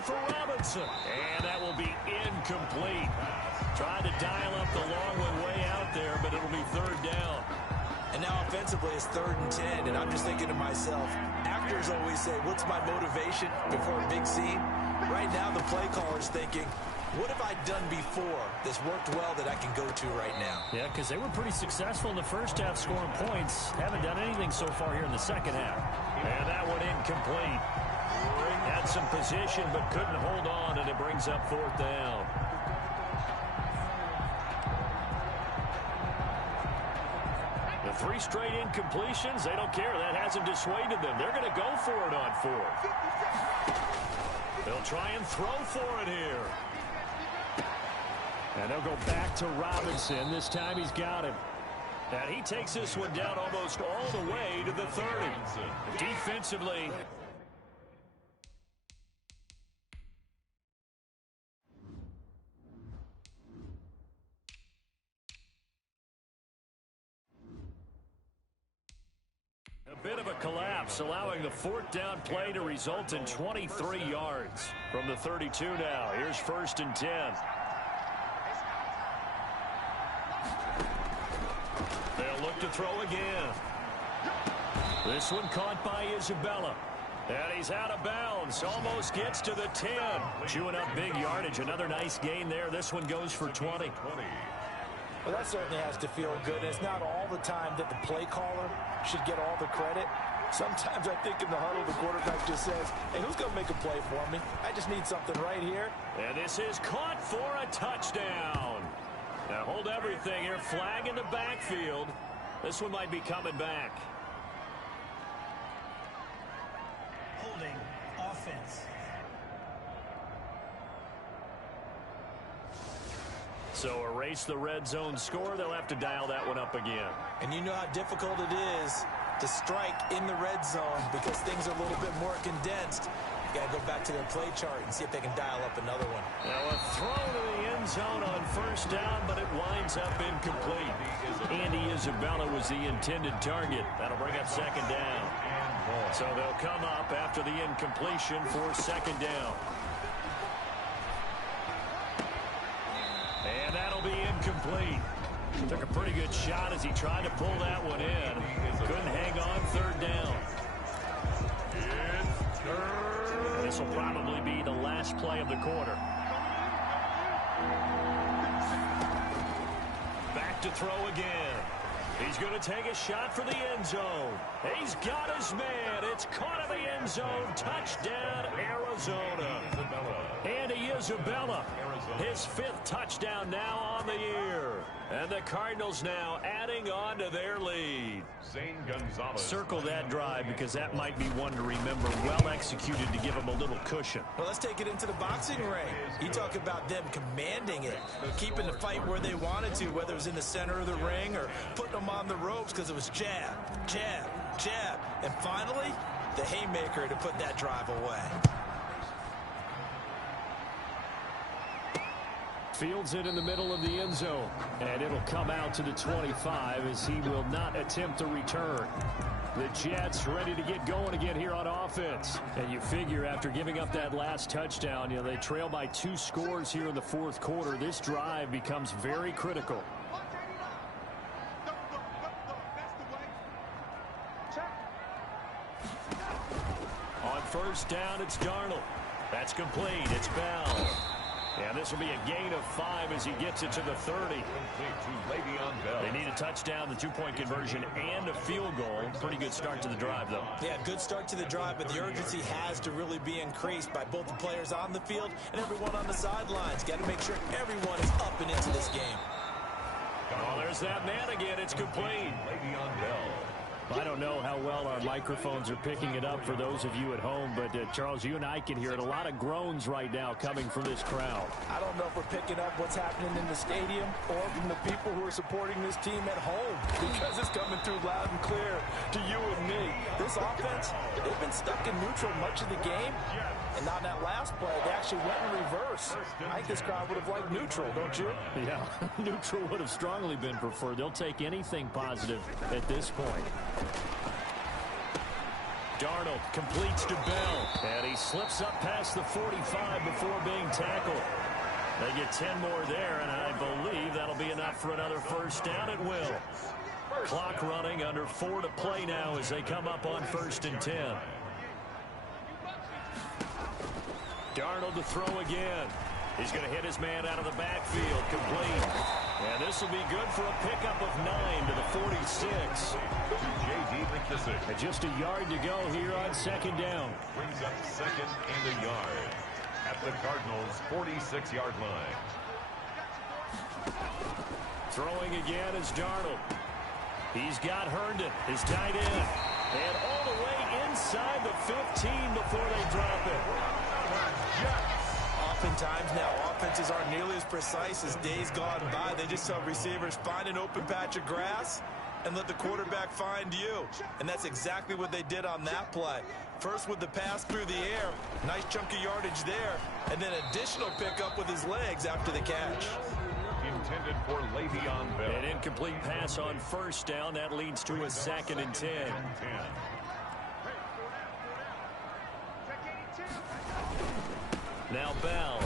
for Robinson. And that will be incomplete. Tried to dial up the long one way out there, but it'll be third down. And now offensively it's 3rd and 10, and I'm just thinking to myself, actors always say, what's my motivation before a big scene? Right now the play caller's thinking, what have I done before that's worked well that I can go to right now? Yeah, because they were pretty successful in the first half scoring points. Haven't done anything so far here in the second half. And that one incomplete. Had some position but couldn't hold on, and it brings up 4th down. The 3 straight incompletions, they don't care. That hasn't dissuaded them. They're going to go for it on 4th. They'll try and throw for it here. And they'll go back to Robinson. This time he's got him. And he takes this one down almost all the way to the 30. Defensively... a bit of a collapse, allowing the 4th down play to result in 23 yards. From the 32 now, here's 1st and 10. They'll look to throw again. This one caught by Isabella. And he's out of bounds. Almost gets to the 10. Chewing up big yardage. Another nice gain there. This one goes for 20. Well, that certainly has to feel good. And it's not all the time that the play caller should get all the credit. Sometimes I think in the huddle, the quarterback just says, hey, who's going to make a play for me? I just need something right here. And this is caught for a touchdown. Now hold everything here. Flag in the backfield. This one might be coming back. Holding offense. So erase the red zone score. They'll have to dial that one up again. And you know how difficult it is to strike in the red zone because things are a little bit more condensed. You got to go back to their play chart and see if they can dial up another one. Now a throw to the end zone on 1st down, but it winds up incomplete. Andy Isabella was the intended target. That'll bring up 2nd down. So they'll come up after the incompletion for 2nd down. And that'll be incomplete. Took a pretty good shot as he tried to pull that one in. Couldn't hang on 3rd down. This will probably be the last play of the quarter. Back to throw again. He's going to take a shot for the end zone. He's got his man. It's caught in the end zone. Touchdown, Arizona. Andy Isabella, his 5th touchdown now on the year. And the Cardinals now adding on to their lead. Circle that drive because that might be one to remember. Well executed to give them a little cushion. Well, let's take it into the boxing ring. You talk about them commanding it, keeping the fight where they wanted to, whether it was in the center of the ring or putting them on the ropes because it was jab, jab, jab. And finally, the haymaker to put that drive away. Fields it in the middle of the end zone. And it'll come out to the 25 as he will not attempt to return. The Jets ready to get going again here on offense. And you figure after giving up that last touchdown, you know, they trail by 2 scores here in the 4th quarter. This drive becomes very critical. On 1st down, it's Darnold. That's complete. It's Bell. And this will be a gain of 5 as he gets it to the 30. They need a touchdown, the 2-point conversion, and a field goal. Pretty good start to the drive, though. Yeah, good start to the drive, but the urgency has to really be increased by both the players on the field and everyone on the sidelines. Got to make sure everyone is up and into this game. Oh, there's that man again. It's complete. I don't know how well our microphones are picking it up for those of you at home, but Charles, you and I can hear it. A lot of groans right now coming from this crowd. I don't know if we're picking up what's happening in the stadium or from the people who are supporting this team at home, because it's coming through loud and clear to you and me. This offense, they've been stuck in neutral much of the game, and on that last play, they actually went in reverse. I think this crowd would have liked neutral, don't you? Yeah, neutral would have strongly been preferred. They'll take anything positive at this point. Darnold completes to Bell, and he slips up past the 45 before being tackled. They get 10 more there, and I believe that'll be enough for another first down at will. Clock running, under 4 to play now as they come up on 1st and 10. Darnold to throw again. He's going to hit his man out of the backfield, complete. And this will be good for a pickup of 9 to the 46. And just a yard to go here on 2nd down. Brings up 2nd and a yard at the Cardinals' 46-yard line. Throwing again is Darnold. He's got Herndon, his tight end. And all the way inside the 15 before they drop it. Oftentimes now, offenses aren't nearly as precise as days gone by. They just tell receivers, find an open patch of grass and let the quarterback find you. And that's exactly what they did on that play. First with the pass through the air, nice chunk of yardage there, and then additional pickup with his legs after the catch. Intended for Le'Veon Bell. An incomplete pass on 1st down. That leads to a 2nd and 10. Now Bell.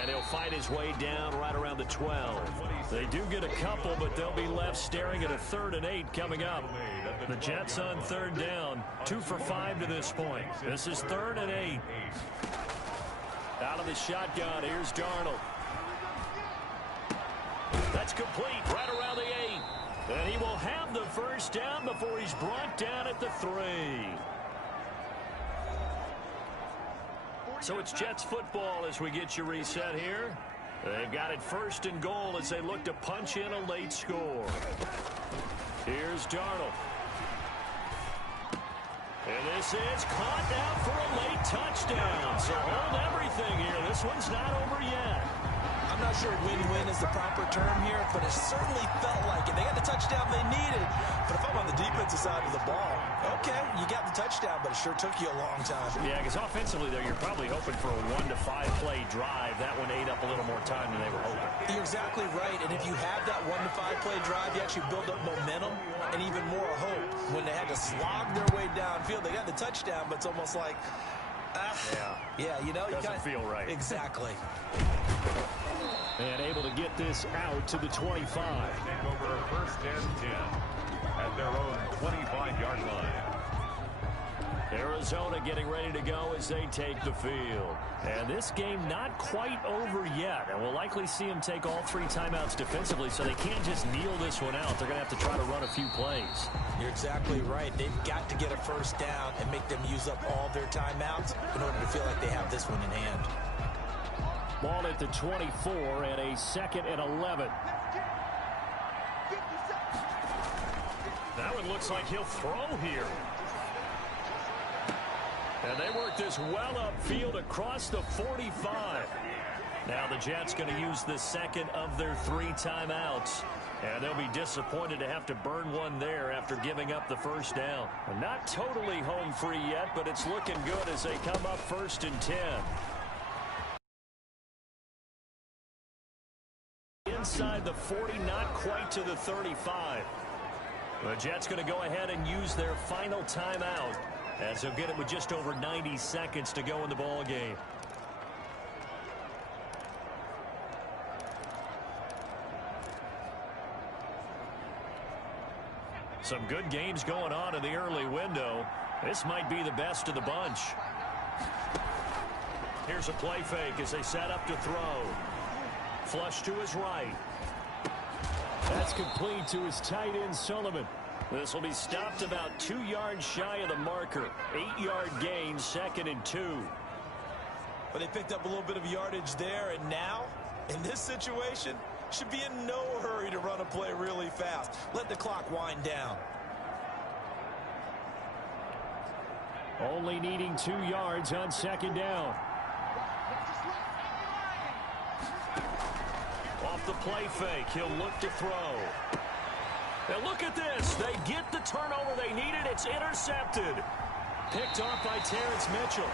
And he'll fight his way down right around the 12. They do get a couple, but they'll be left staring at a 3rd and 8 coming up. The Jets on 3rd down. 2 for 5 to this point. This is 3rd and 8. Out of the shotgun, here's Darnold. That's complete right around the 8. And he will have the first down before he's brought down at the 3. So it's Jets football as we get you reset here. They've got it 1st and goal as they look to punch in a late score. Here's Darnold. And this is caught now for a late touchdown. So hold everything here. This one's not over yet. I'm not sure win-win is the proper term here, but it certainly felt like it. They got the touchdown they needed. But if I'm on the defensive side of the ball, okay, you got the touchdown, but it sure took you a long time. Yeah, because offensively, though, you're probably hoping for a 1 to 5 play drive. That one ate up a little more time than they were hoping. You're exactly right, and if you have that 1 to 5 play drive, you actually build up momentum and even more hope. When they had to slog their way downfield, they got the touchdown, but it's almost like, yeah, you know, doesn't feel right. Exactly. And able to get this out to the 25. Take over 1st and 10 at their own 25-yard line. Arizona getting ready to go as they take the field. And this game not quite over yet. And we'll likely see them take all 3 timeouts defensively, so they can't just kneel this one out. They're going to have to try to run a few plays. You're exactly right. They've got to get a first down and make them use up all their timeouts in order to feel like they have this one in hand. Ball at the 24 and a 2nd and 11. That one looks like he'll throw here. And they work this well upfield across the 45. Now the Jets going to use the 2nd of their 3 timeouts. And they'll be disappointed to have to burn one there after giving up the first down. Not totally home free yet, but it's looking good as they come up 1st and 10. Inside the 40, not quite to the 35. The Jets going to go ahead and use their final timeout as they'll get it with just over 90 seconds to go in the ball game. Some good games going on in the early window. This might be the best of the bunch. Here's a play fake as they set up to throw. Flush to his right. That's complete to his tight end, Sullivan. This will be stopped about 2 yards shy of the marker. 8-yard gain, 2nd and 2. But they picked up a little bit of yardage there, and now, in this situation, should be in no hurry to run a play really fast. Let the clock wind down. Only needing 2 yards on second down. Off the play fake, he'll look to throw. And look at this. They get the turnover they needed. It's intercepted. Picked off by Terrence Mitchell.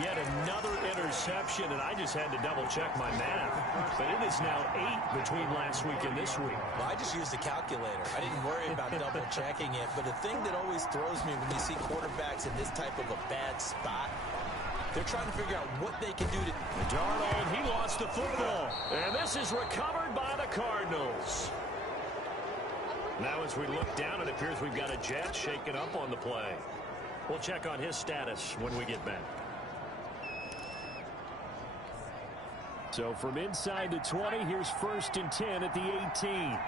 Yet another interception, and I just had to double-check my math. But it is now 8 between last week and this week. Well, I just used a calculator. I didn't worry about double-checking it. But the thing that always throws me when you see quarterbacks in this type of a bad spot, they're trying to figure out what they can do to... Darnold, he lost the football. And this is recovered by the Cardinals. Now as we look down, it appears we've got a Jet shaken up on the play. We'll check on his status when we get back. So from inside the 20, here's 1st and 10 at the 18.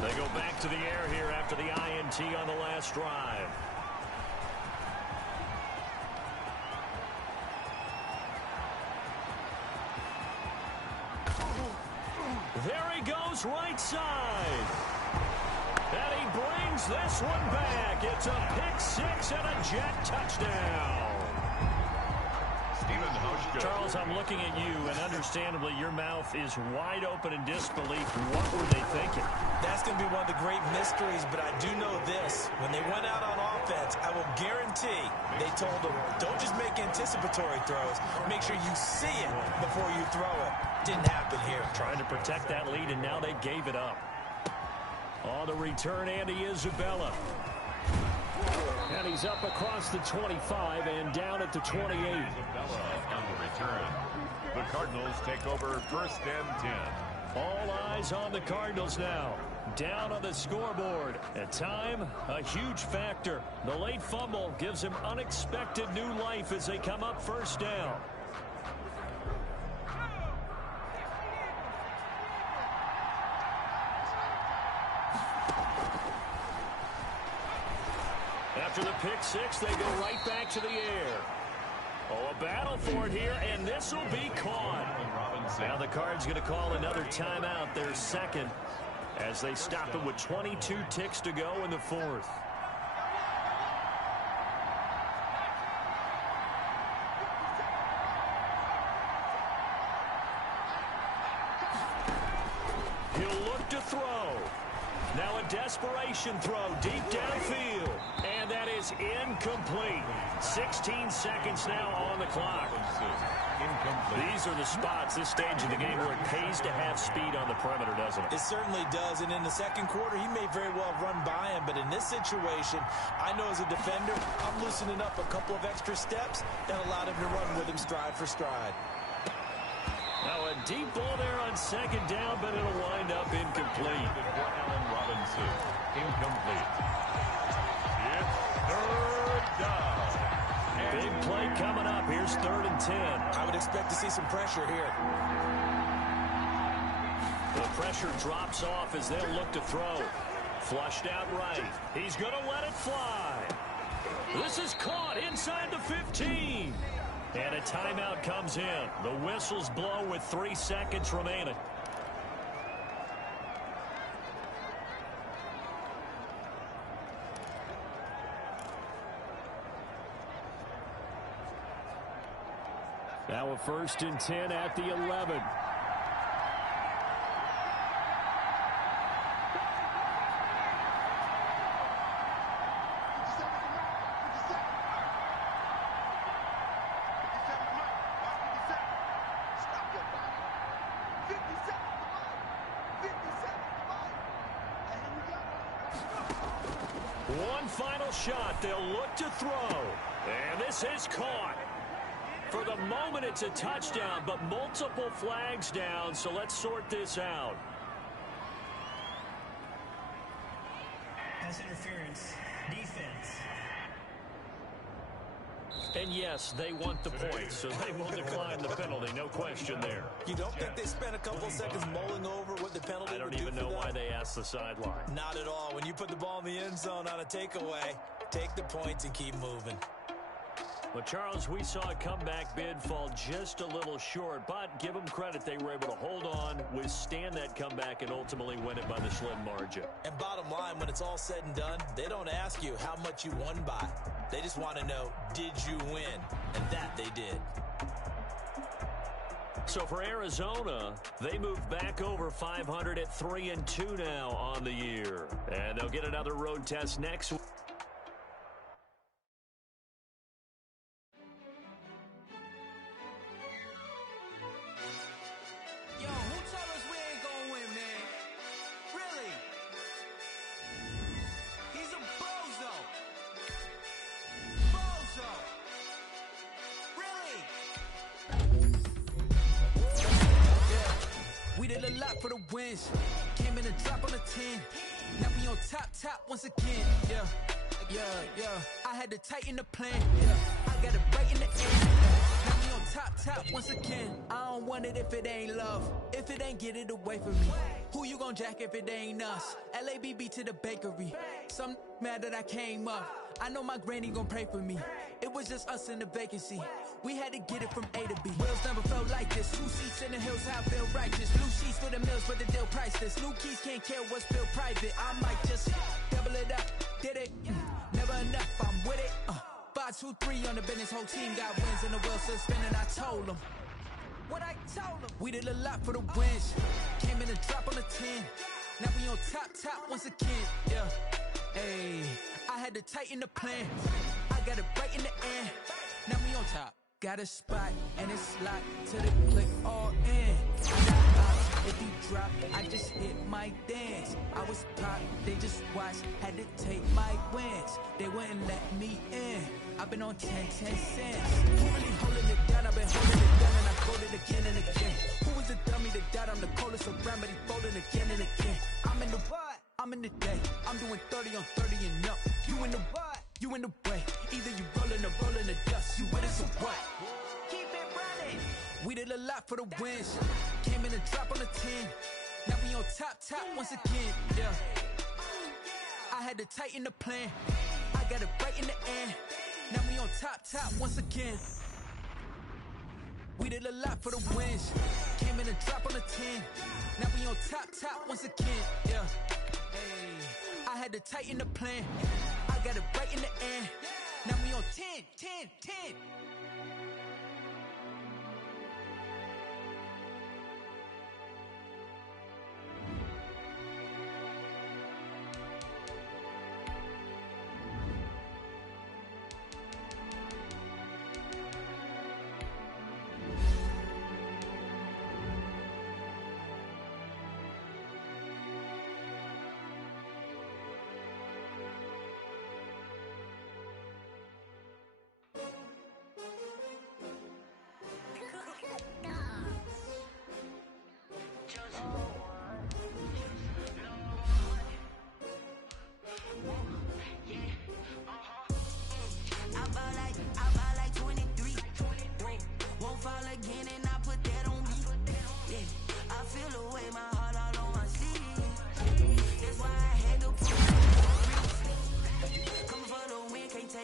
They go back to the air here after the INT on the last drive. There he goes, right side. And he brings this one back. It's a pick-6 and a Jet touchdown. Charles, I'm looking at you, and understandably, your mouth is wide open in disbelief. What were they thinking? That's going to be one of the great mysteries, but I do know this. When they went out on offense, I will guarantee they told them, don't just make anticipatory throws. Make sure you see it before you throw it. Didn't happen here. Trying to protect that lead, and now they gave it up. On the return, Andy Isabella. And he's up across the 25 and down at the 28. On the return, the Cardinals take over 1st and 10. All eyes on the Cardinals now. Down on the scoreboard. At time, a huge factor. The late fumble gives him unexpected new life as they come up 1st down. After the pick-6, they go right back to the air. Oh, a battle for it here, and this will be caught. Now the Cards going to call another timeout, their 2nd, as they stop it with 22 ticks to go in the 4th. He'll look to throw. Now a desperation throw deep downfield. And that is incomplete. 16 seconds now on the clock. These are the spots, this stage of the game, where it pays to have speed on the perimeter, doesn't it? It certainly does. And in the 2nd quarter, he may very well run by him. But in this situation, I know as a defender, I'm loosening up a couple of extra steps that allowed him to run with him stride for stride. Now a deep ball there on 2nd down, but it'll wind up incomplete. Incomplete. It's 3rd down. Big play coming up. Here's 3rd and 10. I would expect to see some pressure here. The pressure drops off as they'll look to throw. Flushed out right. He's going to let it fly. This is caught inside the 15. And a timeout comes in. The whistles blow with 3 seconds remaining. Now a 1st and 10 at the 11. One final shot. They'll look to throw. And this is caught. For the moment, it's a touchdown, but multiple flags down, so let's sort this out. Pass interference. Defense. And yes, they want the points, so they will decline the penalty, no question there. You don't think they spent a couple seconds mulling over what the penalty would do? I don't even know why they asked the sideline. Not at all. When you put the ball in the end zone on a takeaway, take the points and keep moving. Well, Charles, we saw a comeback bid fall just a little short, but give them credit. They were able to hold on, withstand that comeback, and ultimately win it by the slim margin. And bottom line, when it's all said and done, they don't ask you how much you won by. They just want to know, did you win? And that they did. So for Arizona, they move back over 500 at 3-2 now on the year. And they'll get another road test next week. Yo, who told us we ain't gonna win, man? Really? He's a bozo. Bozo. Really? Yeah. We did a lot for the wins. Came in a drop on the 10. Now we on top once again. Yeah. I had to tighten the plan. Yeah. I got it right in the end. Now we on top once again. I don't want it if it ain't love. If it ain't, get it away from me. Who you gon' jack if it ain't us? LABB to the bakery. Some mad that I came up. I know my granny gon' pray for me. It was just us in the vacancy. We had to get it from A to B. Wheels never felt like this. 2 seats in the hills, I feel righteous. Blue sheets for the mills, but the deal priceless. New keys can't care what's still private. I might just double it up. Did it? Never enough, I'm with it. 5, 2, 3 on the business. Whole team got wins and the wheels still spinning. I told them what I told them. We did a lot for the wins. Came in a drop on the 10. Now we on top once again. Yeah. Hey, I had to tighten the plan. I got it right in the end. Now we on top. Got a spot and it's locked to the click all in. I got ops, if he drop, I just hit my dance. I was top, they just watched, had to take my wins. They wouldn't let me in. I've been on 10 cents. Who really holding it down? I've been holding it down and I fold it again and again. Who was the dummy that died? I'm the coldest around, but he folding again and again. I'm in the what? I'm in the day. I'm doing 30 on 30 and up. You in the what? You in the way. Either you rolling or rolling the dust. You with us or what? Keep it running. We did a lot for the wins. Came in a drop on the 10. Now we on top once again. Yeah. I had to tighten the plan. I got it right in the end. Now we on top once again. We did a lot for the wins. Came in a drop on the 10. Now we on top once again. Yeah. Hey, I had to tighten the plan. I got it right in the end. Now we on 10.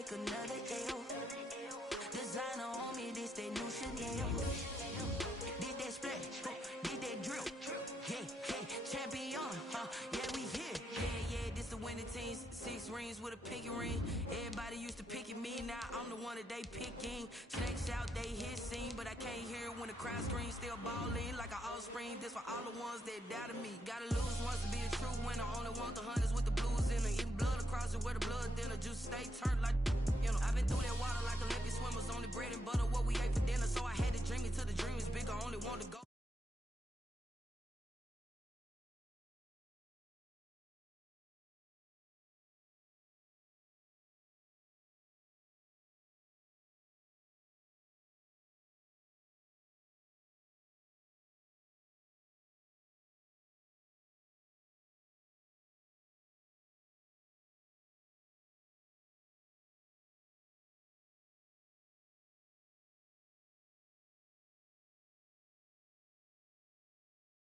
Another L. Designer on me, this that new Chanel. Did that splash, did that drill. Yeah, champion, yeah, we here. Yeah, this the winning team. 6 rings with a pinky ring. Everybody used to picking me, now I'm the one that they picking. Snakes out, they hissing, but I can't hear when the crowd screams. Still balling like an offspring. This for all the ones that doubted me. Gotta lose once to be a true winner. Only want the hunters with the blues in them. Eating blood across it where the blood dinner. Juice stay turned like. I've been through that water like Olympic swimmers. Only bread and butter, what we ate for dinner. So I had to dream it till the dream is bigger. Only want to go.